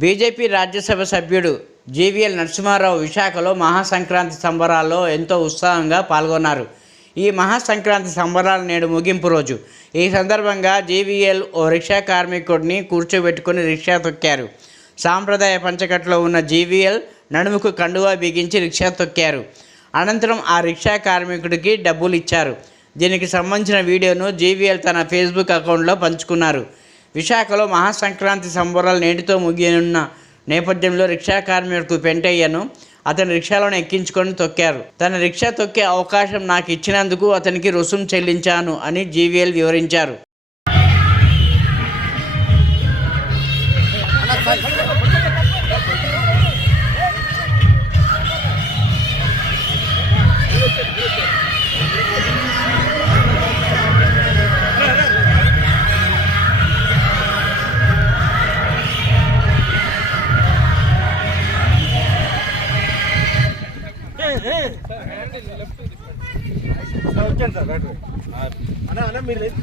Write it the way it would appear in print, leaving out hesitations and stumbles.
BJP Rajya Sabha సభ్యుడు జీవీఎల్ నరసింహారావు విశాఖలో మహాసంక్రాంతి సంబరాల్లో ఎంతో ఉత్సాహంగా పాల్గొన్నారు. ఈ మహాసంక్రాంతి సంబరాల నేడు ముగింపు రోజు. ఈ సందర్భంగా జీవీఎల్ ఓ రిక్షా కార్మికుడిని కూర్చోబెట్టుకుని రిక్షా తొక్కారు. సాంప్రదాయ పంచకట్లో ఉన్న జీవీఎల్ నడుముకు కండువా బిగించి రిక్షా తొక్కారు. అనంతరం ఆ రిక్షా కార్మికుడికి డబ్బులు ఇచ్చారు. దీనికి సంబంధించిన వీడియోను జీవీఎల్ తన ఫేస్బుక్ అకౌంట్లో పంచుకున్నారు. విశాఖలో మహాసంక్రాంతి సంబరాలు నేటితో ముగియనున్న నేపథ్యంలో రిక్షా కార్మికుడు పెంటయ్యను అతని రిక్షాలోనే ఎక్కించుకొని తొక్కారు. తన రిక్షా తొక్కే అవకాశం నాకు ఇచ్చినందుకు అతనికి రుసుము చెల్లించాను అని జీవీఎల్ వివరించారు. వచ్చాను సార్ అన్న మీరు లేదు